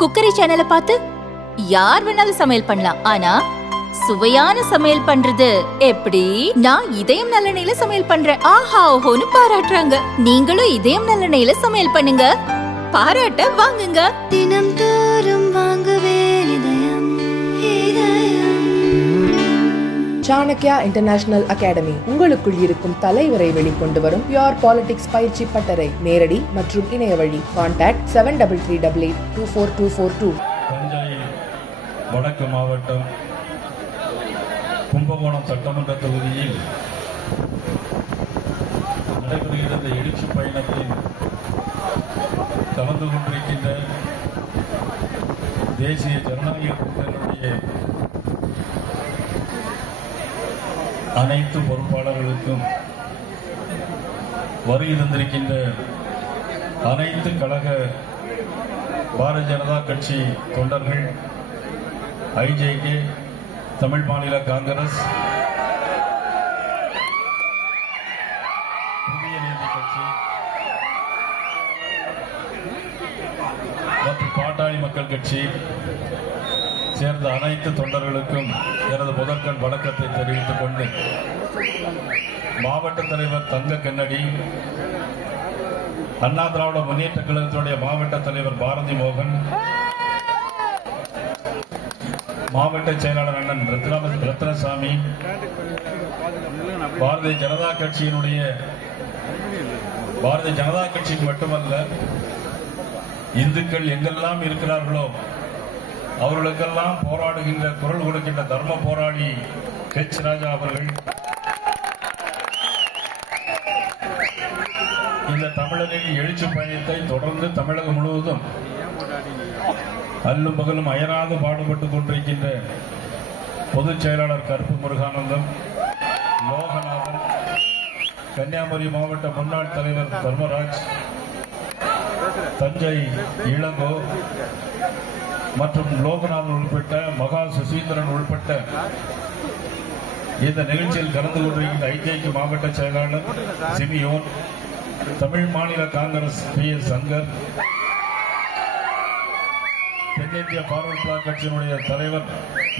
Cookery சேனலை பார்த்து யார் வேணாலும் சமையல் பண்ணலாம். ஆனா சுவையான சமையல் பண்றது எப்படி? நான் இதயம் நல்லெண்ணெயில சமையல் பண்றேன். ஆஹா ஓஹோன்னு பாராட்டுறாங்க. நீங்களும் இதயம் நல்லெண்ணெயில சமையல் பண்ணுங்க, பாராட்ட வாங்குங்க. தினம் தோறும் வாங்குவே இதயம் இதயம். சாணக்யா இன்டர்நேஷனல் அகாடமி உங்களுக்குள் இருக்கும் தலைவரை வெளிக்கொண்டு வரும் பியூர் பாலிடிக்ஸ் பயிற்சி பட்டறை. நேரடி மற்றும் இணைய வழி. கான்டாக்ட் 7338242242. தஞ்சை வடக்கு மாவட்டம் கும்பகோணம் சட்டமன்ற தொகுதியில் நடைபெறுகிற எழுச்சி பயணத்தில் கலந்து கொண்டிருக்கின்ற தேசிய ஜனநாயக கூட்டணியுடைய அனைத்து பொறுப்பாளர்களுக்கும், வருகை தந்திருக்கின்ற அனைத்து கழக பாரதிய ஜனதா கட்சி தொண்டர்கள், ஐஜேகே, தமிழ் மாநில காங்கிரஸ், புதிய நீதி கட்சி மற்றும் பாட்டாளி மக்கள் கட்சி சேர்ந்த அனைத்து தொண்டர்களுக்கும் எனது முதற்கண் வணக்கத்தை தெரிவித்துக் கொண்டு, மாவட்ட தலைவர் தங்க கண்ணடி, அண்ணா திராவிட முன்னேற்ற கழகத்தினுடைய மாவட்ட தலைவர் பாரதி மோகன், மாவட்ட செயலாளர் அண்ணன் ரத்னசாமி, பாரதிய ஜனதா கட்சிக்கு மட்டுமல்ல, இந்துக்கள் எங்கெல்லாம் இருக்கிறார்களோ அவர்களுக்கெல்லாம் போராடுகின்ற, குரல் கொடுக்கின்ற தர்ம போராளி ஹெச் ராஜா அவர்கள், இந்த தமிழரின் எழுச்சி பயணத்தை தொடர்ந்து தமிழகம் முழுவதும் அல்லும் பகலும் அயராது பாடுபட்டுக் கொண்டிருக்கின்ற பொதுச் செயலாளர் கருப்பு முருகானந்தம், லோகநாதன், கன்னியாகுமரி மாவட்ட முன்னாள் தலைவர் தர்மராஜ், தஞ்சை இளங்கோ மற்றும் லோகநாதன் உள்பட்ட மகா சுசீந்திரன் உள்பட்ட இந்த நிகழ்ச்சியில் கலந்து கொண்டிருக்கின்ற ஐஜேகே மாவட்ட செயலாளர் சிமியோன், தமிழ் மாநில காங்கிரஸ் PS சங்கர், தென்னிந்திய பார்வர்ட் பிளாக் கட்சியினுடைய தலைவர்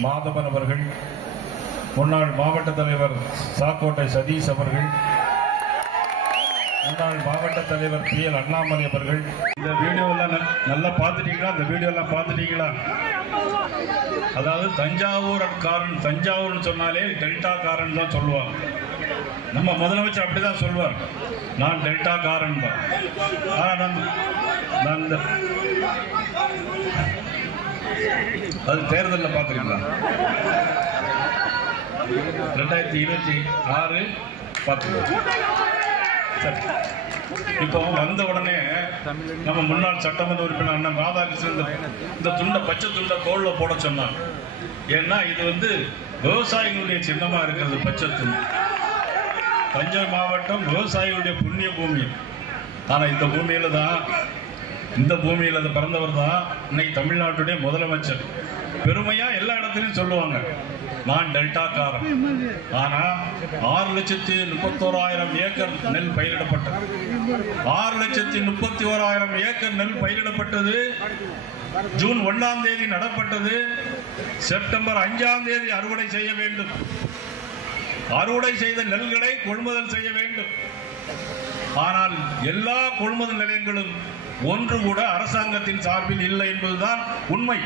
மாதவன் அவர்கள், முன்னாள் மாவட்ட தலைவர் சாக்கோட்டை சதீஷ் அவர்கள், முன்னாள் மாவட்ட தலைவர் PL அண்ணாமலை அவர்கள். இந்த வீடியோலாம் நல்லா பார்த்துட்டீங்களா? இந்த வீடியோலாம் பார்த்துட்டீங்களா? அதாவது தஞ்சாவூர்னு சொன்னாலே டெல்டா காரன் தான் சொல்லுவாங்க. நம்ம முதலமைச்சர் அப்படிதான் சொல்வார், நான் டெல்டா காரன் தான். அது தேர்தலில் பார்த்துருக்கலாம். 2026 பார்த்துக்கலாம். சரி, இப்போ வந்த உடனே நம்ம முன்னாள் சட்டமன்ற உறுப்பினர் அண்ணன் ராதாகிருஷ்ணன் இந்த துண்டை, பச்சை துண்டை தோல்ல போட சொன்னாங்க. ஏன்னா இது விவசாயிகளுடைய சின்னமா இருக்கிறது பச்சை துண்டு. தஞ்சை மாவட்டம் விவசாயிகளுடைய புண்ணிய பூமி. ஆனா இந்த பூமியில பிறந்தவர் தான் இன்னைக்கு தமிழ்நாட்டுடைய முதலமைச்சர். பெருமையா எல்லா இடத்துலையும் சொல்லுவாங்க, நான் டெல்டா காரன். ஆனா 6,31,000 ஏக்கர் நெல் பயிரிடப்பட்டது. 6,31,000 ஏக்கர் நெல் பயிரிடப்பட்டது. ஜூன் 1ஆம் தேதி நடப்பட்டது. செப்டம்பர் 5ஆம் தேதி அறுவடை செய்ய வேண்டும். அறுவடை செய்த நெல்களை கொள்முதல் செய்ய வேண்டும். ஆனால் எல்லா கொள்முதல் நிலையங்களும் ஒன்று கூட அரசாங்கத்தின் சார்பில் இல்லை என்பதுதான் உண்மை.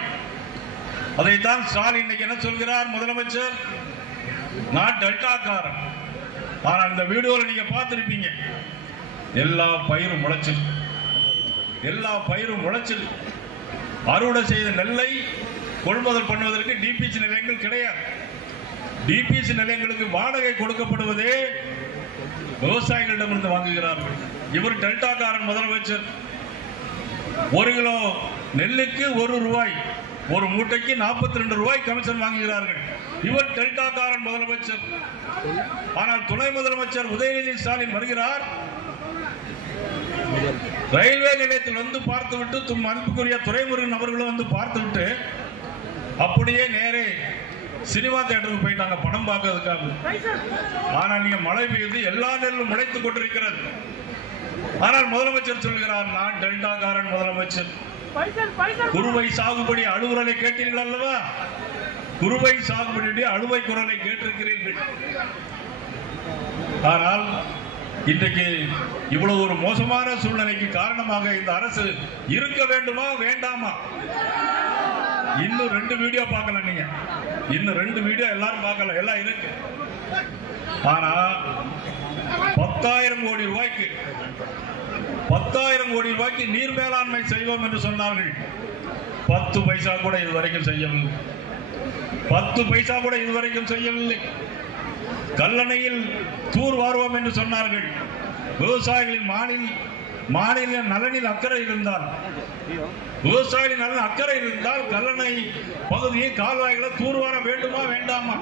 அதைத்தான் ஸ்டாலின் இன்னைக்கு என்ன சொல்கிறார் முதலமைச்சர், நான் டெல்டா காரன். ஆனால் இந்த வீடியோவில் நீங்க பார்த்திருப்பீங்க, எல்லா பயிரும் முளைச்சது. அறுவடை செய்த நெல்லை கொள்முதல் பண்ணுவதற்கு டிபிசி நிலையங்கள் கிடையாது. டிபிசி நிலையங்களுக்கு வாடகை கொடுக்கப்படுவதே விவசாயிகளிடமிருந்து வாங்குகிறார்கள். இவர் டெல்டா காரன் முதலமைச்சர். 1 கிலோ நெல்லுக்கு 1 ரூபாய், ஒரு மூட்டைக்கு 42 ரூபாய் கமிஷன் வாங்குகிறார்கள். இவர் டெல்டா காரன் முதலமைச்சர். ஆனால் துணை முதலமைச்சர் உதயநிதி ஸ்டாலின் வருகிறார், ரயில்வே நிலையத்தில் வந்து பார்த்துவிட்டு, மதிப்புக்குரிய துரைமுருகன் அவர்களும் வந்து பார்த்துவிட்டு அப்படியே நேரே சினிமா தியேட்டருக்கு போயிட்டாங்க படம் பார்க்கறதுக்காக. ஆனால் நீங்க மழை பெய்து எல்லா நெல்லும் முளைத்துக் கொண்டிருக்கிறது. ஆனால் முதலமைச்சர் சொல்கிறார், நான் டெல்டா காரன் முதலமைச்சர். குறுவை சாகுபடி அழுகுரலை கேட்டீர்கள் அல்லவா? குறுவை சாகுபடி அழுவை குரலை கேட்டிருக்கிறீர்கள். ஆனால் இன்றைக்கு இவ்வளவு ஒரு மோசமான சூழ்நிலைக்கு காரணமாக இந்த அரசு இருக்க வேண்டுமா வேண்டாமா? இன்னும் 2 வீடியோ பார்க்கல, நீங்க இன்னும் 2 வீடியோ எல்லாரும் பார்க்கல, எல்லாம் இருக்கு. ஆனா 10,000 கோடி ரூபாய்க்கு 10,000 கோடி ரூபாய்க்கு நீர் மேலாண்மை செய்வோம் என்று சொன்னார்கள். 10 பைசா கூட இதுவரைக்கும் செய்யவில்லை. 10 பைசா கூட இதுவரைக்கும் செய்யவில்லை. கல்லணையில் தூர் வாருவோம் என்று சொன்னார்கள். விவசாயிகளின் மாநில நலனில் அக்கறை இருந்தால், விவசாயிகளின் நலன் அக்கறை இருந்தால் கல்லணை பகுதியை கால்வாய்களை தூர்வார வேண்டுமா வேண்டாமா?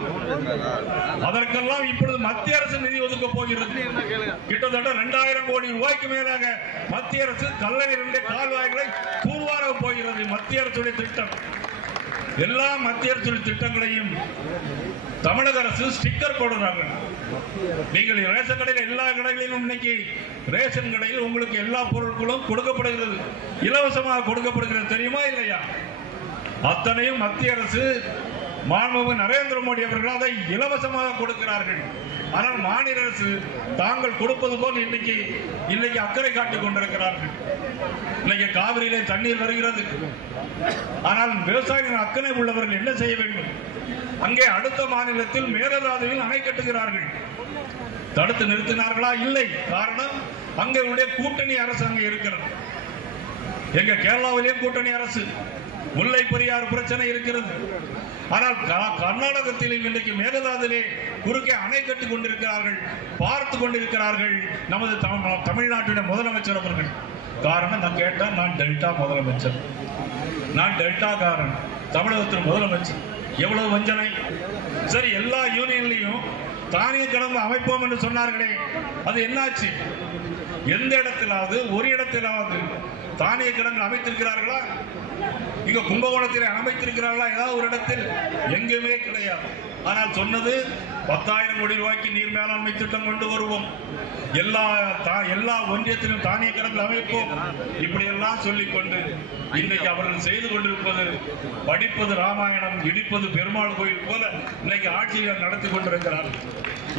அதற்கெல்லாம் இப்பொழுது மத்திய அரசு நிதி ஒதுக்க போகிறது. கிட்டத்தட்ட 2,000 கோடி ரூபாய்க்கு மேலாக மத்திய அரசு கல்லணையிலிருந்து கால்வாய்களை தூர்வார போகிறது. மத்திய அரசுடைய திட்டம். எல்லா மத்திய அரசுடைய திட்டங்களையும் தமிழக அரசு ஸ்டிக்கர் போடுறாங்க. நீங்கள் ரேஷன் கடையில் எல்லா கடைகளிலும் இன்னைக்கு ரேஷன் கடையில் உங்களுக்கு எல்லா பொருட்களும் கொடுக்கப்படுகிறது, இலவசமாக கொடுக்கப்படுகிறது. தெரியுமா இல்லையா? அத்தனையும் மத்திய அரசு மாண்புமிகு நரேந்திர மோடி அவர்கள் அதை இலவசமாக கொடுக்கிறார்கள். ஆனால் மாநில அரசு தாங்கள் கொடுப்பது போல் இன்னைக்கு அக்கறை காட்டிக் கொண்டிருக்கிறார்கள். இன்னைக்கு காவிரியிலே தண்ணீர் வருகிறது. ஆனால் விவசாயிகள் அக்கறை உள்ளவர்கள் என்ன செய்ய வேண்டும்? அங்கே அடுத்த மாநிலத்தில் மேகதாதுவில் அணை கட்டுகிறார்கள். தடுத்து நிறுத்தினார்களா? இல்லை. காரணம், அங்கே கூட்டணி அரசு அங்கே இருக்கிறது. எங்க கேரளாவிலேயும் கூட்டணி அரசு. முல்லை பெரியார் பிரச்சனை இருக்கிறது. ஆனால் கர்நாடகத்திலும் இன்றைக்கு மேகதாதுவிலே குறுக்கே அணை கட்டிக் கொண்டிருக்கிறார்கள், பார்த்து கொண்டிருக்கிறார்கள் நமது தமிழ்நாட்டுடைய முதலமைச்சர் அவர்கள். காரணம், நான் கேட்டேன், நான் டெல்டா முதலமைச்சர், நான் டெல்டாக்காரன், தமிழகத்தின் முதலமைச்சர். எவ்வளவு வஞ்சனை! சரி, எல்லா யூனியன்லையும் தானிய கிடங்கு அமைப்போம் என்று சொன்னார்களே, அது என்னாச்சு? எந்த இடத்திலாவது ஒரு இடத்திலாவது தானிய கிடங்கு அமைத்திருக்கிறார்களா? இங்க கும்பகோணத்தில் அமைத்திருக்கிறார்களா? ஏதாவது ஒரு இடத்தில்? எங்குமே கிடையாது. ஆனால் சொன்னது 10,000 கோடி ரூபாய்க்கு நீர் மேலாண்மை திட்டம் கொண்டு வருவோம், எல்லா ஒன்றியத்திலும் தானிய கிடங்கு அமைப்போம், இப்படி எல்லாம் சொல்லிக்கொண்டு இன்னைக்கு அவர்கள் செய்து கொண்டிருப்பது படிப்பது ராமாயணம், இடிப்பது பெருமாள் கோயில் போல இன்னைக்கு ஆட்சியை நடத்தி கொண்டிருக்கிறார்கள்.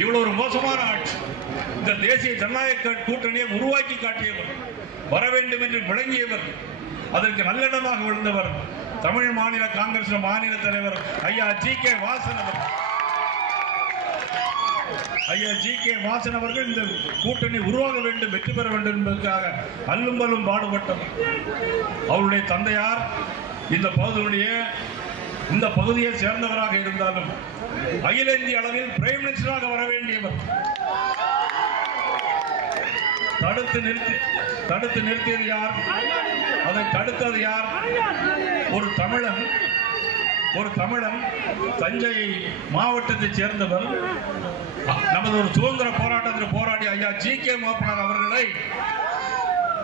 இவ்வளவு ஒரு மோசமான ஆட்சி. இந்த தேசிய ஜனநாயக கூட்டணியை உருவாக்கி காட்டியவர், வர வேண்டும் என்று விளங்கியவர், அதற்கு நல்லிடமாக விழுந்தவர் தமிழ் மாநில காங்கிரஸ் மாநில தலைவர் ஐயா ஜி.கே. வாசன் அவர்கள். ஐயா ஜி.கே. வாசன் அவர்கள் இந்த கூட்டணி உருவாக வேண்டும், வெற்றி பெற வேண்டும் என்பதற்காக அல்லும் பல்லும் பாடுபட்டவர். அவருடைய தந்தையார் இந்த பகுதியை சேர்ந்தவராக இருந்தாலும் அகில இந்திய அளவில் பிரைம் மினிஸ்டராக வர வேண்டியவர். தடுத்து நிறுத்தியது யார்? அதை தடுத்தது யார்? ஒரு தமிழன் தஞ்சை மாவட்டத்தைச் சேர்ந்தவர், நமது ஒரு சுதந்திர போராட்டத்தில் போராடி ஐயா ஜி.கே. மூப்பனார் அவர்களை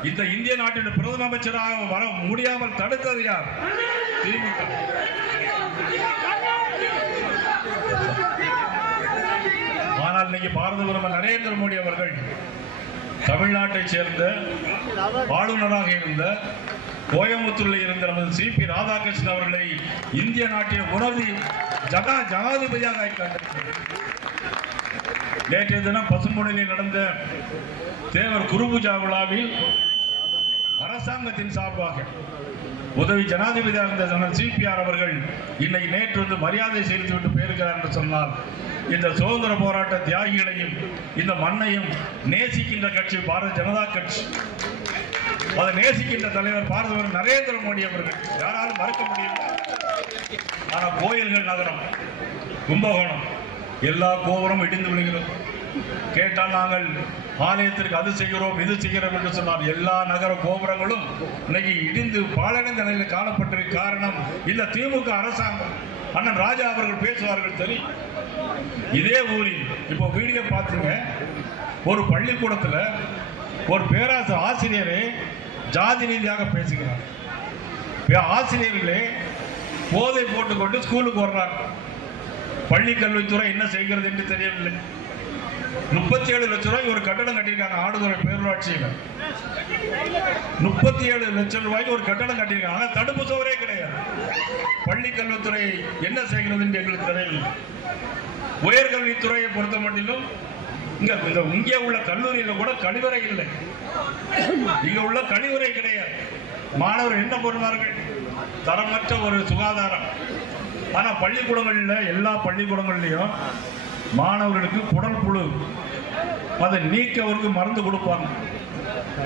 இந்த இந்திய நாட்டின் பிரதம அமைச்சராக வர முடியாமல் தடுத்தது யார்? திமுக. ஆனால் இன்னைக்கு பாரத பிரதமர் நரேந்திர மோடி அவர்கள் தமிழ்நாட்டை சேர்ந்த ஆளுநராக இருந்த கோயம்புத்தூரில் இருந்த நமது சி.பி. ராதாகிருஷ்ணன் அவர்களை இந்திய நாட்டின் உணர்வு ஜனாதிபதியாக காட்டியிருக்கிறார். நேற்றைய தினம் பசும்பொன்னில் நடந்த தேவர் குருபூஜா விழாவில் அரசாங்கத்தின் சார்பாக உதவி ஜனாதிபதியாக இருந்த சி.பி.ஆர். அவர்கள் இன்னைக்கு நேற்று வந்து மரியாதை செலுத்திவிட்டு போயிருக்கிறார் என்று சொன்னால், இந்த சுதந்திர போராட்ட தியாகிகளையும் இந்த மண்ணையும் நேசிக்கின்ற கட்சி பாரதிய ஜனதா கட்சி. அதை நேசிக்கின்ற தலைவர் பாரத நரேந்திர மோடி அவர்கள். யாராலும் மறுக்க முடியும். ஆனால் கோயில்கள் நகரம் கும்பகோணம் எல்லா கோபுரம் இடிந்து விழுகிறது. கேட்டால் நாங்கள் ஆலயத்திற்கு அது செய்கிறோம் இது செய்கிறோம் என்று சொன்னால் எல்லா நகர கோபுரங்களும் இன்னைக்கு இடிந்து பாழடைந்த நிலையில் காணப்பட்டிருக்க காரணம் இந்த திமுக அரசாங்கம். அண்ணன் ராஜா அவர்கள் பேசுவார்கள் தெரியும். இதே ஊரில் இப்போ வீடியோ பார்த்துங்க, ஒரு பள்ளிக்கூடத்தில் ஒரு ஆசிரியரே ஜாதி ரீதியாக பேசுகிறார். ஆசிரியர்களே போதை போட்டுக்கொண்டு ஸ்கூலுக்கு வர்றாங்க. பள்ளி கல்வித்துறை என்ன செய்கிறது என்று தெரியவில்லை. 37 லட்சம் ரூபாய்க்கு ஒரு கட்டடம் கட்டியிருக்காங்க ஆடுதுறை பேரூராட்சியில். 37 லட்சம் ரூபாய்க்கு ஒரு கட்டடம் கட்டியிருக்காங்க. ஆனால் தடுப்பு சுவரே கிடையாது. பள்ளி கல்வித்துறை என்ன செய்கிறது என்று எங்களுக்கு தெரியவில்லை. உயர்கல்வித்துறையை பொறுத்த மட்டிலும் இங்கே உள்ள கல்லூரியில் கூட கழிவறை இல்லை. இங்க உள்ள கழிவறை கிடையாது. மாணவர் என்ன பண்ணுவார்கள்? தரமற்ற ஒரு சுகாதாரம். ஆனா பள்ளிக்கூடங்களில் எல்லா பள்ளிக்கூடங்கள்லையும் மாணவர்களுக்கு குடல் புழு அதை நீக்க அவருக்கு மருந்து கொடுப்பாங்க.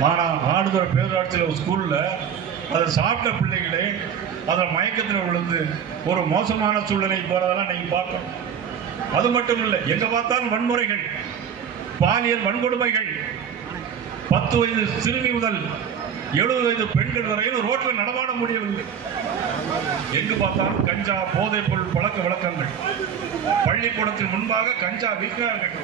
ஆனா ஆடுதுறை பேரூராட்சியில் ஒரு ஸ்கூல்ல அதை சாப்பிட்ட பிள்ளைகளே அதில் மயக்கத்தில் விழுந்து ஒரு மோசமான சூழ்நிலை போறதெல்லாம் நீங்க பார்க்கணும். அது மட்டும் இல்லை, எங்க பார்த்தாலும் வன்முறைகள், பாலியல் வன்கொடுமைகள். 10 வயது சிறுமி முதல் 70 வயது பெண்கள் வரையில் ரோட்டில் நடமாட முடியவில்லை. எங்கு பார்த்தாலும் கஞ்சா, போதைப் பொருள் பழக்க வழக்கங்கள். பள்ளிக்கூடத்தின் முன்பாக கஞ்சா விற்கிறார்கள்.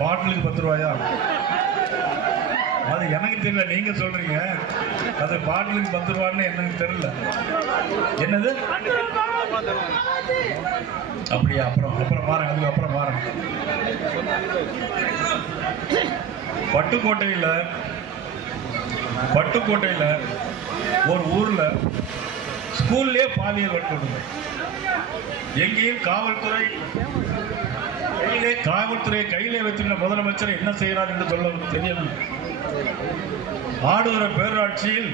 பாட்டிலுக்கு 10 ரூபாயா? அது எனக்கு தெரியல, நீங்க சொல்றீங்க. அது பாட்டிலுக்கு 10 ரூபான்னு எனக்கு தெரியல. என்னது அப்படியா? அப்புறம் பாருங்க, அதுக்கு அப்புறம் பாருங்க. பட்டுக்கோட்டையில் ஒரு ஊர்ல ஸ்கூல்லே பாலியல் வன்கொடுமை. எங்கேயும் காவல்துறை கையிலே வைத்துள்ள முதலமைச்சர் என்ன செய்கிறார் என்று சொல்ல தெரியவில்லை. ஆடுதுறை பேரூராட்சியில்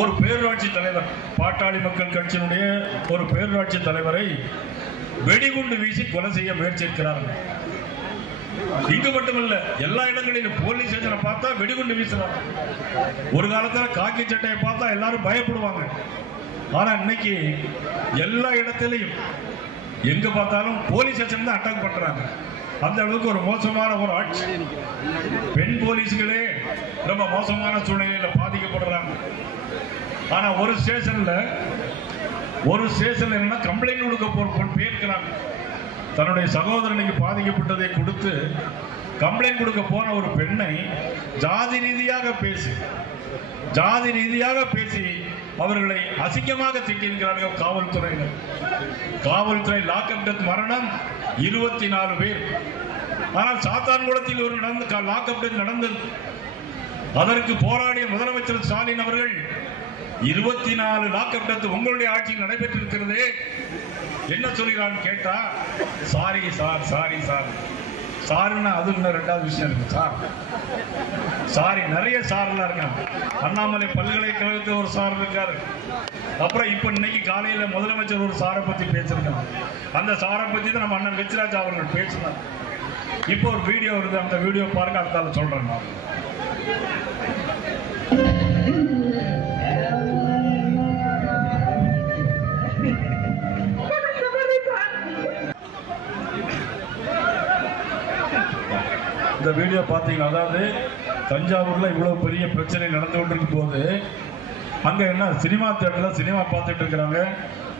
ஒரு பேரூராட்சி தலைவர், பாட்டாளி மக்கள் கட்சியினுடைய ஒரு பேரூராட்சி தலைவரை வெடிகுண்டு வீசி கொலை செய்ய முயற்சிக்கிறார்கள். இங்கு மட்டுமல்ல, எல்லா இடங்களிலும் போலீஸ் ஸ்டேஷனை பார்த்தா வெடிகுண்டு வீசுறாங்க. ஒரு காலத்துல காக்கி சட்டையை பார்த்தா எல்லாரும் பயப்படுவாங்க. ஆனா இன்னைக்கு எல்லா இடத்திலையும் எங்க பார்த்தாலும் போலீஸ் ஸ்டேஷன் தான் அட்டாக் பண்றாங்க. அந்த அளவுக்கு ஒரு மோசமான ஒரு ஆட்சி. பெண் போலீஸ்களே ரொம்ப மோசமான சூழ்நிலையில பாதிக்கப்படுறாங்க. ஆனா ஒரு ஸ்டேஷன்ல என்ன கம்ப்ளைண்ட் கொடுக்க போயிருக்கிறாங்க. தன்னுடைய சகோதரனுக்கு பாதிக்கப்பட்டதை கொடுத்து கம்ப்ளைண்ட் கொடுக்க போன ஒரு பெண்ணை ஜாதி ரீதியாக பேசி அவர்களை அசிங்கமாக திட்டிருக்கிறார்கள் காவல்துறையினர். காவல்துறை லாக்அப் டெத் மரணம் 24 பேர். ஆனால் சாத்தான்குளத்தில் ஒரு லாக்அப் டெத் நடந்தது. அதற்கு போராடிய முதலமைச்சர் ஸ்டாலின் அவர்கள் 24 லாக்அப் டெத் உங்களுடைய ஆட்சியில் நடைபெற்றிருக்கிறது என்ன சொல்கிறான்னு கேட்டா, சாரி சார். சாருன்னா அது இன்னும் 2வது விஷயம் இருக்கு. சாரி நிறைய சார்லாம் இருக்காங்க. அண்ணாமலை பல்கலைக்கழகத்தில் ஒரு சார் இருக்காரு. அப்புறம் இப்ப இன்னைக்கு காலையில முதலமைச்சர் ஒரு சாரை பத்தி பேசிருக்காங்க. அந்த சாரை பத்தி தான் நம்ம அண்ணன் வெச்சிராஜ் அவர்கள் பேசினார். இப்போ ஒரு வீடியோ வருது, அந்த வீடியோ பாருங்க, அடுத்தால சொல்றேன். இந்த வீடியோ பார்த்தீங்கன்னா, அதாவது தஞ்சாவூர்ல இவ்வளவு பெரிய பிரச்சனை நடந்து கொண்டிருக்கும் போது அங்க என்ன சினிமா தியேட்டர்ல சினிமா பார்த்துட்டு இருக்கிறாங்க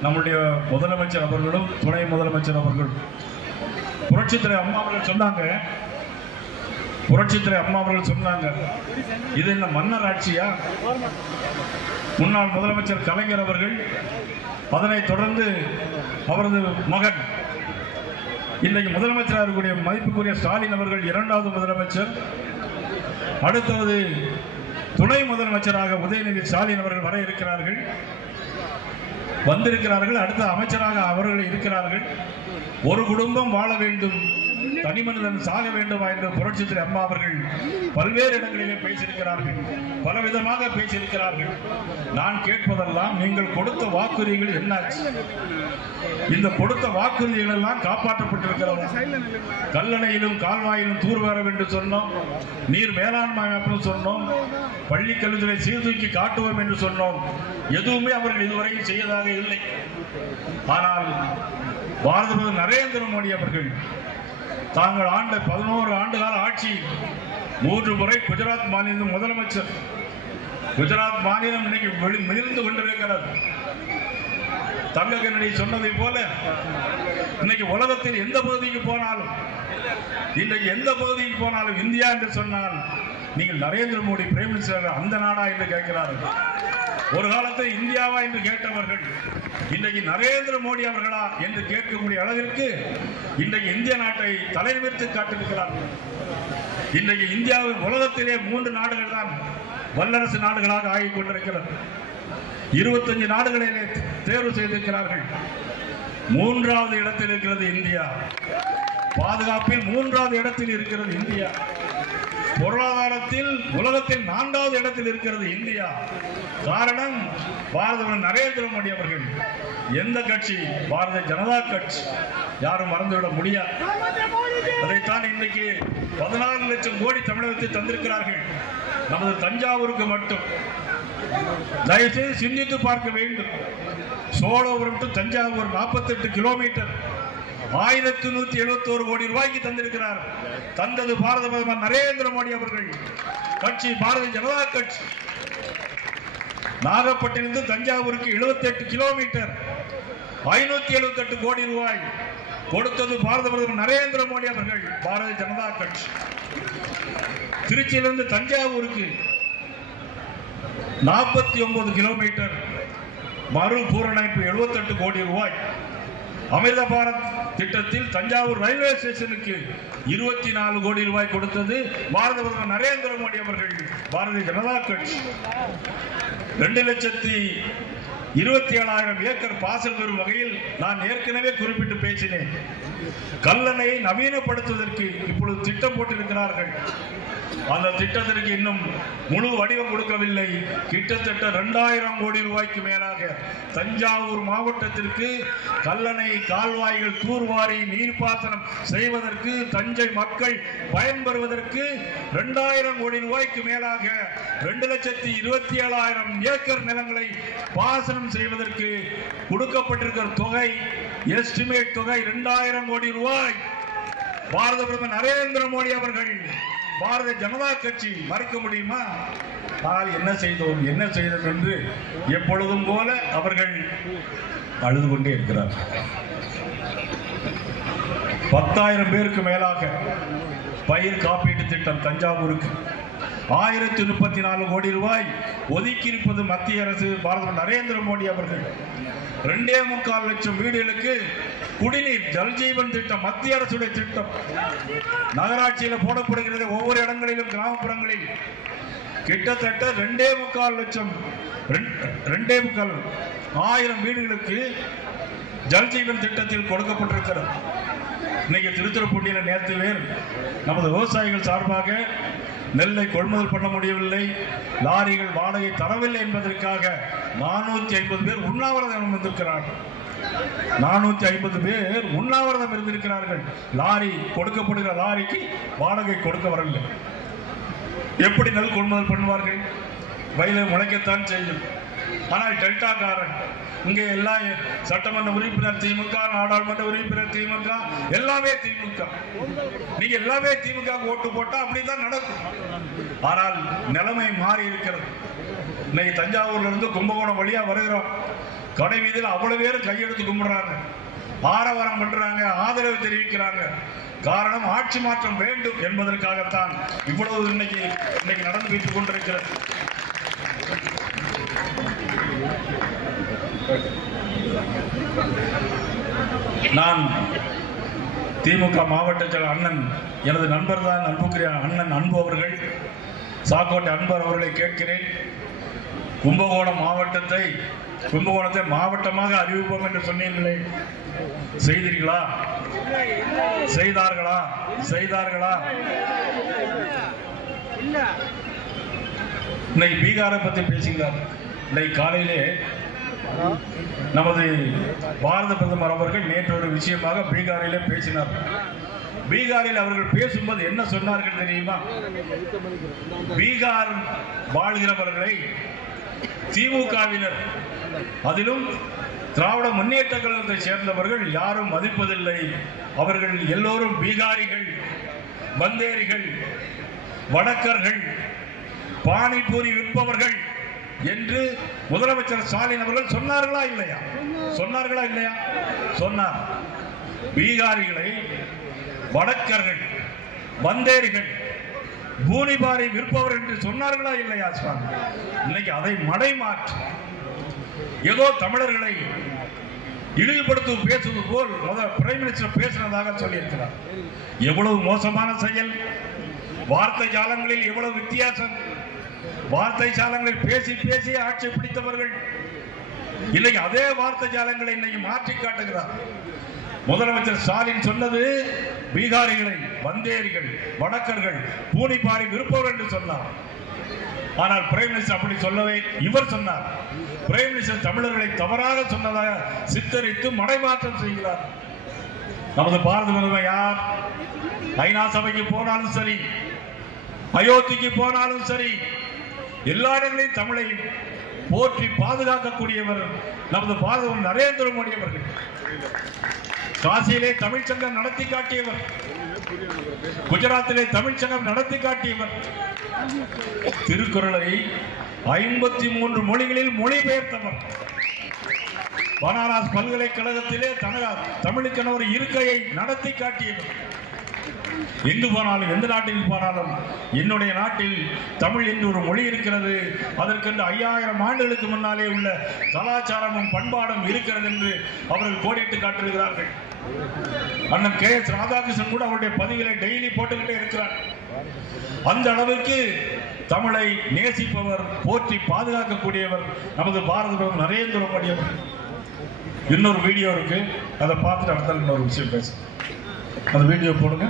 நம்முடைய முதலமைச்சர் அவர்களும் துணை முதலமைச்சர் அவர்களும். புரட்சித்துறை அம்மா அவர்கள் சொன்னாங்க, இது என்ன மன்னர் ஆட்சியா? முன்னாள் முதலமைச்சர் கலைஞர் அவர்கள், அதனைத் தொடர்ந்து அவரது மகன், இன்றைக்கு முதலமைச்சராக இருக்கக்கூடிய மதிப்புக்குரிய ஸ்டாலின் அவர்கள் 2வது முதலமைச்சர், அடுத்தது துணை முதலமைச்சராக உதயநிதி ஸ்டாலின் அவர்கள் வர இருக்கிறார்கள், வந்திருக்கிறார்கள். அடுத்த அமைச்சராக அவர்கள் இருக்கிறார்கள். ஒரு குடும்பம் வாழ வேண்டும், தனி மனிதன் சாக வேண்டுமா என்று புரட்சித்துறை அம்மா அவர்கள் பல்வேறு இடங்களிலே பேசியிருக்கிறார்கள், பலவிதமாக பேசியிருக்கிறார்கள். நான் கேட்பதெல்லாம், நீங்கள் கொடுத்த வாக்குறுதிகள் என்னாச்சு? இந்த கொடுத்த வாக்குறுதிகள் எல்லாம் காப்பாற்றப்பட்டிருக்கிறது. கல்லணையிலும் கால்வாயிலும் தூர்வாரம் என்று சொன்னோம், நீர் மேலாண்மை அமைப்பு சொன்னோம், பள்ளி கல்வித்துறை சீர்தூக்கி காட்டுவோம் என்று சொன்னோம். எதுவுமே அவர்கள் இதுவரையும் செய்யதாக இல்லை. ஆனால் பாரத பிரதமர் நரேந்திர மோடி அவர்கள் தாங்கள் ஆண்ட 11 ஆண்டு கால ஆட்சி 3 முறை குஜராத் மாநில முதலமைச்சர். குஜராத் மாநிலம் இன்னைக்கு மிளிர்ந்து கொண்டிருக்கிறது. தங்க கண்ணடி சொன்னதை போல இன்னைக்கு உலகத்தில் எந்த பகுதிக்கு போனாலும், இன்றைக்கு எந்த பகுதிக்கு போனாலும் இந்தியா என்று சொன்னால் நீங்கள் நரேந்திர மோடி பிரைம் மினிஸ்டர் அந்த நாடா என்று கேட்கிறார்கள். ஒரு காலத்தில் இந்தியாவா என்று கேட்டவர்கள் இன்றைக்கு நரேந்திர மோடி அவர்களா என்று கேட்கக்கூடிய அளவிற்கு இன்றைக்கு இந்திய நாட்டை தலைநிமிர்த்து காட்டிருக்கிறார்கள். இன்றைக்கு இந்தியாவின் உலகத்திலே 3 நாடுகள் தான் வல்லரசு நாடுகளாக ஆகிக் கொண்டிருக்கிறது. 25 நாடுகளிலே தேர்வு செய்திருக்கிறார்கள். 3வது இடத்தில் இருக்கிறது இந்தியா. பாதுகாப்பில் 3வது இடத்தில் இருக்கிறது இந்தியா. பொருளாதாரத்தில் உலகத்தில் 4வது இடத்தில் இருக்கிறது இந்தியா. காரணம் பாரத நரேந்திர மோடி அவர்கள். எந்த கட்சி? பாரதிய ஜனதா கட்சி. யாரும் மறந்துவிட முடியாது. அதைத்தான் இன்றைக்கு 14 லட்சம் கோடி தமிழகத்தில் தந்திருக்கிறார்கள். நமது தஞ்சாவூருக்கு மட்டும் தயவுசெய்து சிந்தித்து பார்க்க வேண்டும். சோழபுரம் டு தஞ்சாவூர் 48 கிலோமீட்டர் 1171 கோடி ரூபாய்க்கு தந்திருக்கிறார். தந்தது பாரத பிரதமர் நரேந்திர மோடி அவர்கள். கட்சி பாரதிய ஜனதா கட்சி. நாகப்பட்டினம் தஞ்சாவூருக்கு 78 கிலோமீட்டர் 578 கோடி ரூபாய் கொடுத்தது பாரத பிரதமர் நரேந்திர மோடி அவர்கள், பாரதிய ஜனதா கட்சி. திருச்சியிலிருந்து தஞ்சாவூருக்கு 49 கிலோமீட்டர் மறு பூரணமைப்பு 78 கோடி ரூபாய். அமிர்த பாரத் திட்டத்தில் தஞ்சாவூர் ரயில்வே ஸ்டேஷனுக்கு 24 கோடி ரூபாய் கொடுத்தது பாரத பிரதமர் நரேந்திர மோடி அவர்கள், பாரதிய ஜனதா கட்சி. 2,27,000 ஏக்கர் பாசல் பெறும் வகையில் நான் ஏற்கனவே குறிப்பிட்டு பேசினேன். கல்லணையை நவீனப்படுத்துவதற்கு இப்பொழுது திட்டம் போட்டிருக்கிறார்கள். அந்த திட்டத்திற்கு இன்னும் முழு வடிவம் கொடுக்கவில்லை. கிட்டத்தட்ட 2000 கோடி ரூபாய்க்கு மேலாக தஞ்சாவூர் மாவட்டத்திற்கு கல்லணை கால்வாய்கள் தூர்வாரி நீர்ப்பாசனம் செய்வதற்கு, தஞ்சை மக்கள் பயன்பெறுவதற்கு 2000 கோடி ரூபாய்க்கு மேலாக 2,27,000 ஏக்கர் நிலங்களை பாசனம் செய்வதற்கு கொடுக்கப்பட்டிருக்கிற தொகை, எஸ்டிமேட் தொகை 2000 கோடி ரூபாய். பாரத பிரதமர் நரேந்திர மோடி அவர்கள், பாரதிய ஜனதா கட்சி மறுக்க முடியுமா? ஆனால் என்ன செய்தோம் என்ன செய்தோம் என்று எப்பொழுதும் போல அவர்கள் அழுது கொண்டே இருக்கிறார். 10,000 பேருக்கு மேலாக பயிர் காப்பீட்டு திட்டம் தஞ்சாவூருக்கு 1034 கோடி ரூபாய் ஒதுக்கி இருப்பது மத்திய அரசு, பாரத நரேந்திர மோடி அவர்கள். 2.25 லட்சம் வீடுகளுக்கு குடிநீர் ஜல்ஜீவன் திட்டம் மத்திய அரசுடைய திட்டம். நகராட்சியில் போடப்படுகிறது. ஒவ்வொரு இடங்களிலும் கிராமப்புறங்களில் கிட்டத்தட்ட 2.25 லட்சம் 2.25 வீடுகளுக்கு ஜல்ஜீவன் திட்டத்தில் கொடுக்கப்பட்டிருக்கிறது. இன்னைக்கு திருத்துறைப்பூண்டியில் நேற்று பேர் நமது விவசாயிகள் சார்பாக நெல்லை கொள்முதல் பண்ண முடியவில்லை, லாரிகள் வாடகை தரவில்லை என்பதற்காக 450 பேர் உண்ணாவிரதம் இருந்திருக்கிறார்கள். 450 பேர் உண்ணாவிரதம் இருந்திருக்கிறார்கள். லாரி கொடுக்கப்படுகிற லாரிக்கு வாடகை கொடுக்க வரவில்லை. எப்படி நெல் கொள்முதல் பண்ணுவார்கள்? வயலை முளைக்கத்தான் செய்யும். ஆனால் டெல்டாக்காரன் இங்கே எல்லா சட்டமன்ற உறுப்பினர் திமுக, நாடாளுமன்ற உறுப்பினர் திமுக, எல்லாமே திமுக. நீங்க எல்லாமே திமுக ஓட்டு போட்டா அப்படிதான் நடக்கும். ஆனால் நிலைமை மாறி இருக்கிறது. இன்னைக்கு தஞ்சாவூர்ல இருந்து கும்பகோணம் வழியா வருகிறோம். கடை வீதியில் அவ்வளவு பேரும் கையெடுத்து கும்பிடுறாங்க, ஆரவாரம் பண்றாங்க, ஆதரவு தெரிவிக்கிறாங்க. காரணம் ஆட்சி மாற்றம் வேண்டும் என்பதற்காகத்தான் இவ்வளவு இன்னைக்கு நடந்து வைத்துக் கொண்டிருக்கிறது. நான் திமுக மாவட்ட செயலர் அண்ணன், எனது நண்பர் தான், அன்புக்குரிய அண்ணன் அன்பு அவர்கள், சாக்கோட்டை அன்பர் அவர்களை கேட்கிறேன். கும்பகோணத்தை மாவட்டமாக அறிவிப்போம் என்று சொன்னீர்களே, செய்தீர்களா? செய்தார்களா? இன்னைக்கு பீகாரை பத்தி பேசுகிறார். இன்னைக்கு காலையிலே நமது பாரத பிரதமர் அவர்கள் நேற்று ஒரு விஷயமாக பீகாரிலே பேசினார். பீகாரில் அவர்கள் பேசும்போது என்ன சொன்னார்கள் தெரியுமா? பீகார் வாழ்கிறவர்களை திமுகவினர், அதிலும் திராவிட முன்னேற்ற கழகத்தை சேர்ந்தவர்கள் யாரும் மதிப்பதில்லை. அவர்கள் எல்லோரும் பீகாரிகள், வந்தேரிகள், வடக்கர்கள், பானிபூரி விற்பவர்கள் என்று முதலமைச்சர் ஸ்டாலின் அவர்கள் சொன்னார்களா இல்லையா? சொன்னார். பீகாரிகளை, வடக்கர்கள், வந்தேரிகள், பூனிபாரி விற்பவர் என்று சொன்னார்களா இல்லையா சுவாமி? இன்னைக்கு அதை மடை மாற்றி ஏதோ தமிழர்களை இழிவுபடுத்தி பேசுவது போல் பிரைம் மினிஸ்டர் பேசினதாக சொல்லியிருக்கிறார். எவ்வளவு மோசமான செயல்! வார்த்தை ஜாலங்களில் எவ்வளவு வித்தியாசம்! வார்த்தை ஜாலங்களில் பேசி பேசி ஆட்சி பிடித்தவர்கள் இன்னைக்கு அதே வார்த்தை ஜாலங்களை இன்னைக்கு மாற்றி காட்டுகிறார். முதலமைச்சர் ஸ்டாலின் சொன்னது பீகாரிகளை, வந்தேரிகள், வடக்கர்கள், பூனிபாரி விற்பவர் என்று சொன்னார். ஆனால் பிரைம் மினிஸ்டர் அப்படி சொல்லவே இவர் சொன்னார். பிரைம் மினிஸ்டர் தமிழர்களை தவறாக சொன்னதாக சித்தரித்து மடைமாற்றம் செய்கிறார். நமது பாரத பிரதமர் யார்? ஐநா சபைக்கு போனாலும் சரி, அயோத்திக்கு போனாலும் சரி, எல்லா இடங்களையும் தமிழை போற்றி பாதுகாக்கக்கூடியவர் நமது பாரத நரேந்திர மோடி அவர்கள். காசியிலே தமிழ் சங்கம் நடத்தி காட்டியவர், குஜராத்திலே தமிழ் சங்கம் நடத்தி காட்டியவர், திருக்குறளை 53 மொழிகளில் மொழிபெயர்த்தவர், பனாரஸ் பல்கலைக்கழகத்திலே தமிழுக்கென ஒரு இருக்கையை நடத்தி காட்டியவர். எங்கு போனாலும், எந்த நாட்டில் போனாலும், என்னுடைய நாட்டில் தமிழ் என்று ஒரு மொழி இருக்கிறது, அதற்கென்று 5000 ஆண்டுகளுக்கு முன்னாலே உள்ள கலாச்சாரமும் பண்பாடும் இருக்கிறது என்று அவர்கள் கோடிட்டு காட்டியிருக்கிறார்கள். அண்ணன் KS ராதாகிருஷ்ணன் கூட அவருடைய பதிவுகளை டெய்லி போட்டுக்கிட்டே இருக்கிறார். அந்த அளவுக்கு தமிழை நேசிப்பவர், போற்றி பாதுகாக்கக்கூடியவர் நமது பாரத பிரதமர் நரேந்திர மோடி அவர்கள். இன்னொரு வீடியோ இருக்கு, அதை பார்த்துட்டு அடுத்த இன்னொரு விஷயம் பேச. அந்த வீடியோ போடுங்க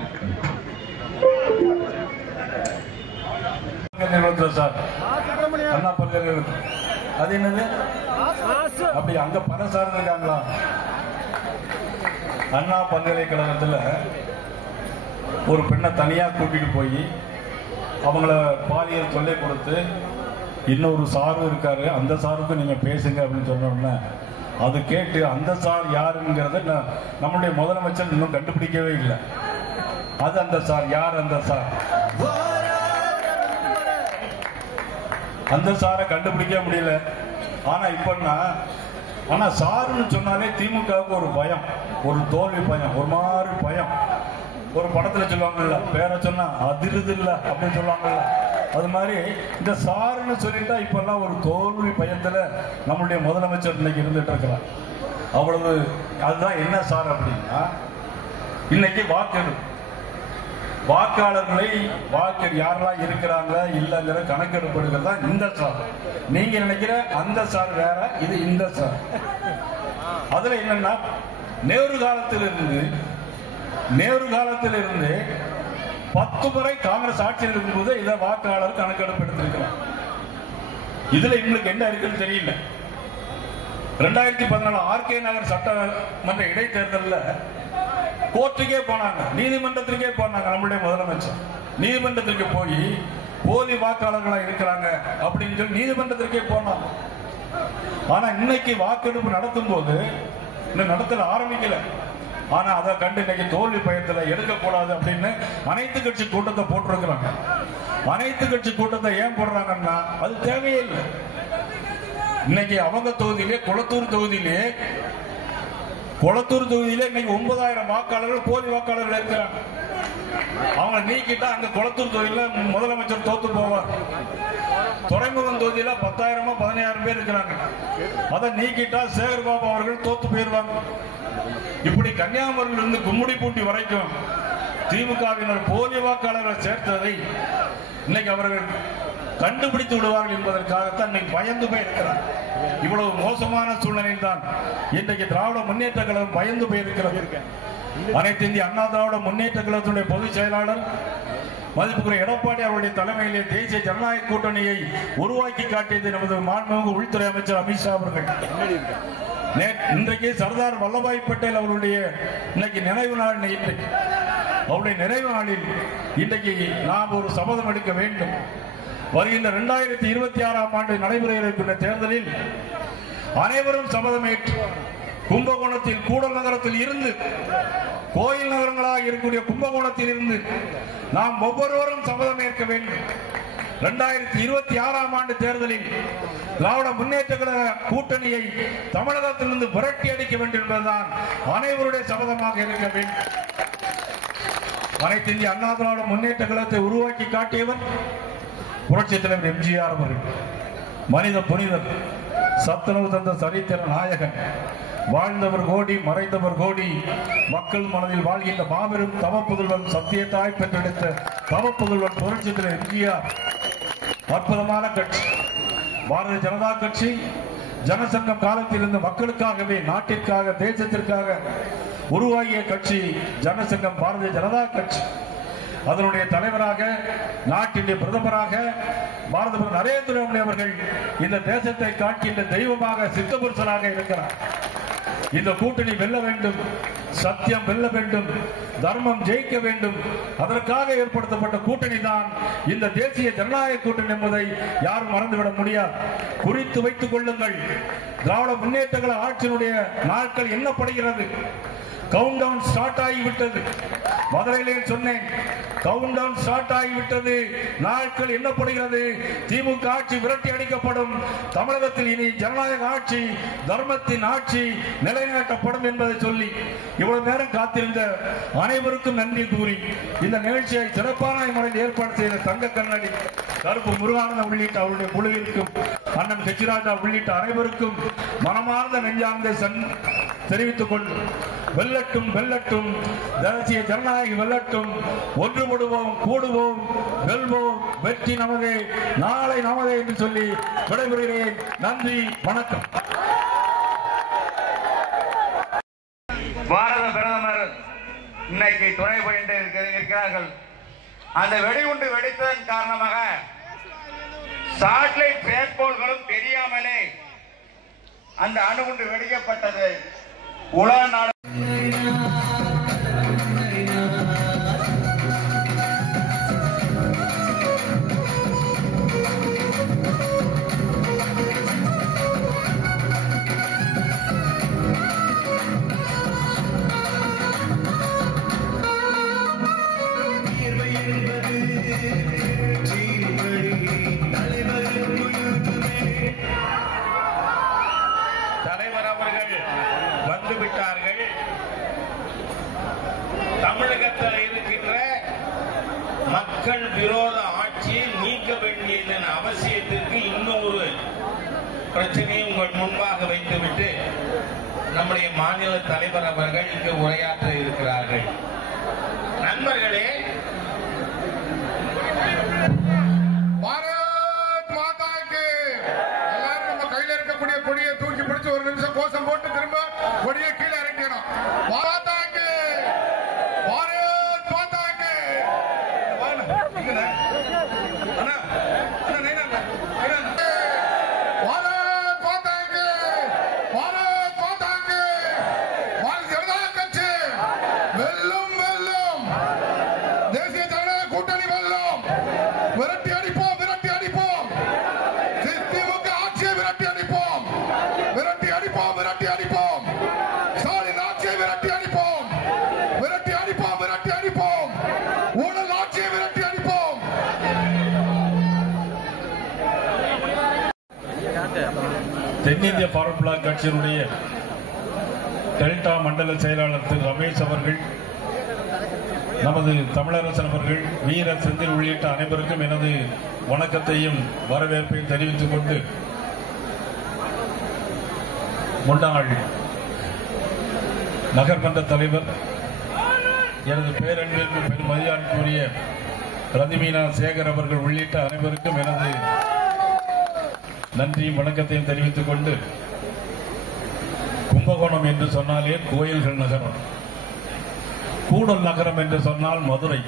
சார். அண்ணா பல்கலைக்கழகம் அது என்னது? அப்படி அங்க பல சார் இருக்காங்களா? அண்ணா பல்கலைக்கழகத்தில் ஒரு பெண்ணை தனியா கூட்டிட்டு போய் அவங்கள பாலியல் தொல்லை கொடுத்து இன்னொரு சாரு இருக்காரு, அந்த சாருக்கு நீங்க பேசுங்க அப்படின்னு சொன்னோம்னா அது கேட்டு அந்த சார் யாருங்கிறத நம்முடைய முதலமைச்சர் இன்னும் கண்டுபிடிக்கவே இல்லை. அது அந்த சார் யார்? அந்த சார் அந்த சாரை கண்டுபிடிக்க முடியல. ஆனா இப்பன்னா ஆனா சாருன்னு சொன்னாலே திமுகவுக்கு ஒரு பயம், ஒரு தோல்வி பயம், ஒரு மாதிரி பயம். ஒரு படத்துல சொல்லுவாங்கல்ல, பேரை சொன்னா அதிருது இல்ல அப்படின்னு சொல்லுவாங்கல்ல, அது மாதிரி இந்த சாருன்னு சொல்லிட்டா இப்பெல்லாம் ஒரு தோல்வி பயத்துல நம்மளுடைய முதலமைச்சர் இன்னைக்கு இருந்துட்டு இருக்கிறார். அவ்வளவு. அதுதான் என்ன சார் அப்படின்னா, இன்னைக்கு வாக்கெடுப்பு, வாக்காளர்களை யாரெல்லாம் இருக்கிறாங்க இல்லைங்கிற கணக்கெடுப்பு தான் இந்த சார். நீங்க நினைக்கிற அந்த சார் வேற, இது இந்த சார். அதுல என்னன்னா, நேரு காலத்திலிருந்து 10 முறை காங்கிரஸ் ஆட்சியில் இருக்கும்போது இதை வாக்காளர் கணக்கெடுப்பு எடுத்திருக்கிறார். இதுல இவங்களுக்கு என்ன இருக்குன்னு தெரியல. 2014 RK நகர் சட்டமன்ற இடைத்தேர்தலில் கோர்ட்டுக்கே போனாங்க, நீதிமன்றத்திற்கே போனாங்க. நம்முடைய முதலமைச்சர் நீதிமன்றத்திற்கு போய் போலி வாக்காளர்களா இருக்கிறாங்க அப்படின்னு சொல்லி நீதிமன்றத்திற்கே போனாங்க. ஆனா இன்னைக்கு வாக்கெடுப்பு நடத்தும் போது இன்னும் நடத்தல ஆரம்பிக்கல. ஆனா அதை கண்டு இன்னைக்கு தோல்வி பயத்துல எடுக்கக்கூடாது அப்படின்னு அனைத்து கட்சி கூட்டத்தை போட்டிருக்கிறாங்க. அனைத்து கட்சி கூட்டத்தை ஏன் போடுறாங்கன்னா அது தேவையே இல்லை. இன்னைக்கு அவங்க தொகுதியிலே, குளத்தூர் தொகுதியிலே இன்னைக்கு 9000 வாக்காளர்கள் போலி வாக்காளர்கள் இருக்கிறாங்க. அவங்க நீக்கிட்டா அங்க குளத்தூர் தொகுதியில முதலமைச்சர் தோத்து போவார். துறைமுகம் தொகுதியில 10,000 15,000 பேர் இருக்கிறாங்க. அதை நீக்கிட்டா சேகர்பாபு அவர்கள் தோத்து போயிருவாங்க. இப்படி கன்னியாகுமரியில் இருந்து கும்மிடிப்பூண்டி வரைக்கும் திமுகவினர் போலி வாக்காளர்களை சேர்த்ததை இன்னைக்கு அவர்கள் கண்டுபிடித்து விடுவார்கள் என்பதற்காகத்தான் இன்னைக்கு பயந்து போய் இருக்கிறார். இவ்வளவு மோசமான சூழ்நிலையில் தான் இன்றைக்கு திராவிட முன்னேற்ற கழகம் பயந்து போய் இருக்கிறது. அனைத்து இந்திய அண்ணா திராவிட முன்னேற்ற கழகத்தினுடைய பொதுச் செயலாளர் மதிப்புக்குரிய எடப்பாடி அவருடைய தலைமையிலே தேசிய ஜனநாயக கூட்டணியை உருவாக்கி காட்டியது நமது மாண்புமிகு உள்துறை அமைச்சர் அமித்ஷா அவர்கள். இன்றைக்கு சர்தார் வல்லபாய் பட்டேல் அவருடைய இன்னைக்கு நினைவு நாள். அவருடைய நினைவு நாளில் இன்றைக்கு நாம் ஒரு சபதம் எடுக்க வேண்டும். வருகின்ற 2026ஆம் ஆண்டு நடைபெற இருக்கின்ற தேர்தலில் அனைவரும் சபதமேற்று கும்பகோணத்தில், கூடல் நகரத்தில் இருந்து, கோயில் நகரங்களாக இருக்கக்கூடிய கும்பகோணத்தில் இருந்து நாம் ஒவ்வொருவரும் சபதம் ஏற்க வேண்டும். 2026ஆம் ஆண்டு தேர்தலில் திராவிட முன்னேற்ற கழக கூட்டணியை தமிழகத்திலிருந்து விரட்டி அடிக்க வேண்டும் என்பதுதான் அனைவருடைய சபதமாக இருக்க வேண்டும். அனைத்து இந்திய அண்ணா திராவிட முன்னேற்ற கழகத்தை உருவாக்கி காட்டியவர் புரட்சித் தலைவர் எம்ஜிஆர் அவர்கள். மனித புனிதர், சத்துணவு தந்த சரித்திர நாயகன், வாழ்ந்தவர் கோடி மறைந்தவர் கோடி, மக்கள் மனதில் வாழ்கின்ற மாபெரும் தவப்புதல்வன், சத்தியத்தாய் பெற்றெடுத்த தவப்புதல்வன் புரட்சித் தலைவர் எம்ஜிஆர். அற்புதமான கட்சி பாரதிய ஜனதா கட்சி. ஜனசங்கம் காலத்தில் இருந்து மக்களுக்காகவே, நாட்டிற்காக, தேசத்திற்காக உருவாகிய கட்சி ஜனசங்கம் பாரதிய ஜனதா கட்சி. அதனுடைய தலைவராக, நாட்டின் பிரதமராக பாரத பிரதமர் நரேந்திர மோடி அவர்கள் இந்த தேசத்தை காக்கின்ற தெய்வமாக, சித்த புருஷனாக இருக்கிறார். இந்த கூட்டணி வெல்ல வேண்டும், சத்தியம் வெல்ல வேண்டும், தர்மம் ஜெயிக்க வேண்டும். அதற்காக ஏற்படுத்தப்பட்ட கூட்டணி தான் இந்த தேசிய ஜனநாயக கூட்டணி என்பதை யாரும் மறந்துவிட முடியாது. குறித்து வைத்துக் கொள்ளுங்கள். திராவிட முன்னேற்ற கழக ஆட்சியினுடைய நாட்கள் எண்ணப்படுகிறது. கவுண்ட் டவுன் ஸ்டார்ட் ஆகிவிட்டது. மதுரையிலே சொன்னேன், கவுண்ட் டவுன் ஸ்டார்ட் ஆகிவிட்டது. நாட்கள் எண்ணப்படுகிறது. திமுக ஆட்சி விரட்டி அடிக்கப்படும். தமிழகத்தில் இனி ஜனநாயக ஆட்சி, தர்மத்தின் ஆட்சி நிலைநாட்டப்படும் என்பதை சொல்லி இவ்வளவு நேரம் காத்திருந்த அனைவருக்கும் நன்றி கூறி இந்த நிகழ்ச்சியை சிறப்பான முறையில் ஏற்பாடு செய்த தங்க கண்ணாடி, கருப்பு முருகானந்தம் உள்ளிட்ட அவருடைய குழுவிற்கும், அண்ணன் கச்சிராஜா உள்ளிட்ட அனைவருக்கும் மனமார்ந்த நெஞ்சார்ந்த தெரிவித்துக் கொண்டு, வெல்லட்டும் வெல்லட்டும், தேசிய ஜனநாயக வெல்லட்டும், ஒன்றுபடுவோம், கூடுவோம், வெல்வோம், வெற்றி நமதே, நாளை நமதே என்று சொல்லி விடைபெறுகிறேன். நன்றி, வணக்கம். பாரத பிரதமர் இன்னைக்கு துணை புரிந்து இருக்கிறார்கள். அந்த வெடிகுண்டு வெடித்ததன் காரணமாக சாட்டலைட் செயற்கோள்களும் தெரியாமலே அந்த அணுகுண்டு வெடிக்கப்பட்டது. உலக நாடு தலைவர் அவர்கள் வந்துவிட்டார்கள். தமிழகத்தில் இருக்கின்ற மக்கள் விரோத ஆட்சியை நீக்க வேண்டியதன் அவசியத்திற்கு இன்னொரு பிரச்சனையை உங்கள் முன்பாக வைத்துவிட்டு நம்முடைய மாநில தலைவர் அவர்கள் இங்கு உரையாற்ற இருக்கிறார்கள். நண்பர்களே, பாரத் மாதாக்கு எல்லாரும் நம்ம கையில இருக்கக்கூடிய கொடியை தூக்கி பிடிச்சு ஒரு நிமிஷம் கோஷம் போட்டு திரும்ப கொடியை கீழே இறங்கிடணும். மாதாக்கு, பாரத் மாதாக்கு. பாரத் மாதாக்கு, பாரத் மாதாக்கு. பாரதிய ஜனதா கட்சி வெல்லும் வெல்லும். தேசிய ஜனநாயக கூட்டணி வெல்லும். விரட்டி அடிப்போம், விரட்டி அடிப்போம். திமுக ஆட்சியை விரட்டி அடிப்போம், விரட்டி அடிப்போம், விரட்டி அடிப்போம். ஸ்டாலின் ஆட்சியை விரட்டி அடிப்போம், விரட்டி அடிப்போம், விரட்டி அடிப்போம். ஊழல் ஆட்சியை விரட்டி அடிப்போம். தென்னிந்திய ஃபார்வர்ட் பிளாக் கட்சியினுடைய டெல்டா மண்டல செயலாளர் திரு ரமேஷ் அவர்கள், நமது தமிழரசன் அவர்கள், வீர செந்தில் உள்ளிட்ட அனைவருக்கும் எனது வணக்கத்தையும் வரவேற்பையும் தெரிவித்துக் கொண்டு, முன்னாள் நகர்மன்ற தலைவர், எனது பேரன்பிற்கு பெரும் மரியாதைக்குரிய ரதிமீனா சேகர் அவர்கள் உள்ளிட்ட அனைவருக்கும் எனது நன்றியும் வணக்கத்தையும் தெரிவித்துக் கொண்டு, கும்பகோணம் என்று சொன்னாலே கோயில்கள் நகரம், கூடல் நகரம் என்று சொன்னால் மதுரை.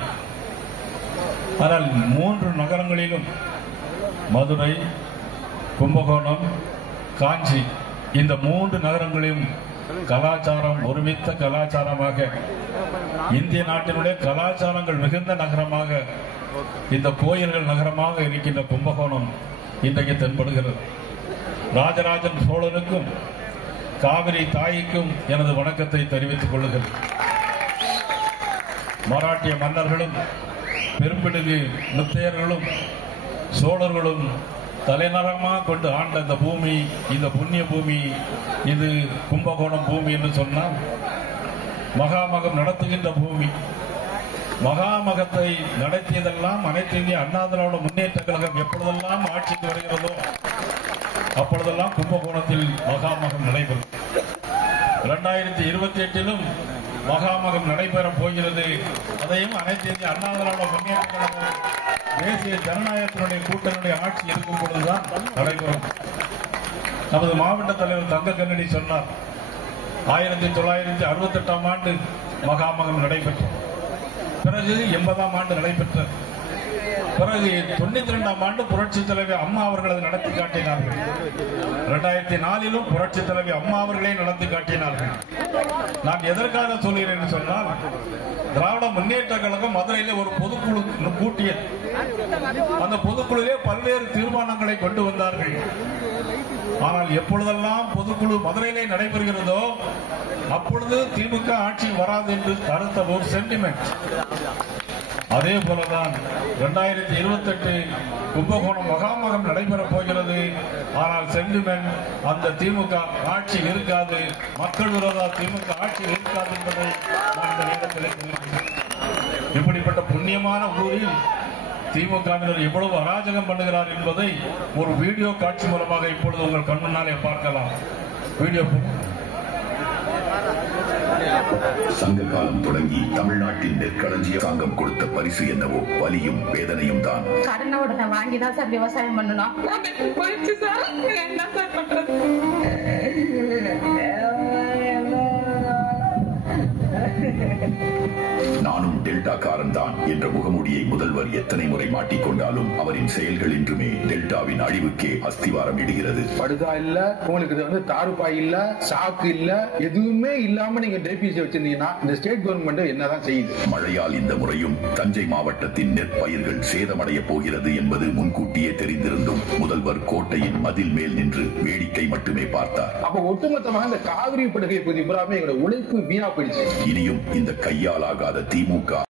ஆனால் 3 நகரங்களிலும் மதுரை, கும்பகோணம், காஞ்சி, இந்த 3 நகரங்களிலும் கலாச்சாரம் ஒருமித்த கலாச்சாரமாக, இந்திய நாட்டினுடைய கலாச்சாரங்கள் மிகுந்த நகரமாக, இந்த கோயில்கள் நகரமாக இருக்கின்ற கும்பகோணம் இன்றைக்கு தென்படுகிறது. ராஜராஜன் சோழனுக்கும் காவிரி தாய்க்கும் எனது வணக்கத்தை தெரிவித்துக் கொள்ளுகிறேன். மராட்டிய மன்னர்களும் பெரும்பிடுகு முத்தையர்களும் சோழர்களும் தலைநகரமாக கொண்டு ஆண்ட இந்த பூமி, இந்த புண்ணிய பூமி, இது கும்பகோணம் பூமி என்று சொன்னால் மகாமகம் நடத்துகின்ற பூமி. மகாமகத்தை நடத்தியதெல்லாம் அனைத்து இந்திய அண்ணா திராவிட முன்னேற்ற கழகம் எப்பொழுதெல்லாம் ஆட்சிக்கு வருகிறதோ அப்பொழுதெல்லாம் கும்பகோணத்தில் மகாமகம் நடைபெறும். 2028 மகாமகம் நடைபெறப் போகிறது. அதையும் அனைத்து இந்திய அண்ணா திராவிட முன்னேற்ற கழகம் தேசிய ஜனநாயகத்தினுடைய கூட்டணியுடைய ஆட்சி இருக்கும் பொழுதுதான் நடைபெறும். நமது மாவட்ட தலைவர் தங்க கண்ணடி சொன்னார், 1968 ஆண்டு மகாமகம் நடைபெற்றது. பிறகு 80ஆம் ஆண்டு நடைபெற்றது. பிறகு 92ஆம் ஆண்டு புரட்சி தலைவி அம்மா அவர்கள் அதை நடத்தி காட்டினார்கள். 2004 புரட்சி தலைவி அம்மா அவர்களே நடத்தி காட்டினார்கள். நான் எதற்காக சொல்கிறேன் என்று சொன்னால், திராவிட முன்னேற்ற கழகம் மதுரையிலே ஒரு பொதுக்குழு கூட்டியது. அந்த பொதுக்குழுவிலே பல்வேறு தீர்மானங்களை கொண்டு வந்தார்கள். ஆனால் எப்பொழுதெல்லாம் பொதுக்குழு மதுரையிலே நடைபெறுகிறதோ அப்பொழுது திமுக ஆட்சி வராது என்று கருத்த ஒரு சென்டிமெண்ட். அதே போலதான் 2028 கும்பகோணம் மகாமகம் நடைபெறப் போகிறது. ஆனால் சென்டிமெண்ட் அந்த திமுக ஆட்சி இருக்காது, மக்கள் விரோத திமுக ஆட்சி இருக்காது என்பதை நான் இந்த நேரத்தில் தெரிவிக்கிறேன். இப்படிப்பட்ட புண்ணியமான ஊரில் திமுகவினர் எவ்வளவு அராஜகம் பண்ணுகிறார் என்பதை ஒரு வீடியோ காட்சி மூலமாக இப்பொழுது உங்கள் கண் முன்னாலே பார்க்கலாம். வீடியோ. சங்க காலம் தொடங்கி தமிழ்நாட்டின் நெற்களஞ்சிய சங்கம் கொடுத்த பரிசு என்னவோ வலியும் வேதனையும் தான். கடனோட வாங்கிதான் சார் விவசாயம் பண்ணணும். என்ன சார் பண்றது? நானும் டெல்டா காரன் தான் என்ற முகமூடியை முதல்வர் எத்தனை முறை மாட்டிக்கொண்டாலும் அவரின் செயல்கள் இன்றுமே டெல்டாவின் அழிவுக்கே அஸ்திவாரம் இடுகிறது. படுதா இல்ல, உங்களுக்கு தாருப்பாய் இல்ல, சாக்கு இல்ல, எதுவுமே இல்லாம நீங்க டிபிசி வச்சிருந்தீங்கன்னா இந்த ஸ்டேட் கவர்மெண்ட் என்னதான் செய்யுது? மழையால் இந்த முறையும் தஞ்சை மாவட்டத்தின் நெற்பயிர்கள் சேதமடைய போகிறது என்பது முன்கூட்டியே தெரிந்திருந்தும் முதல்வர் கோட்டையின் மதில் மேல் நின்று வேடிக்கை மட்டுமே பார்த்தார். அப்ப ஒட்டுமொத்தமாக இந்த காவிரி படுகை பகுதி புறாமே எங்களோட உழைப்பு வீணா போயிடுச்சு. இனியும் இந்த கையாலாகாத திமுக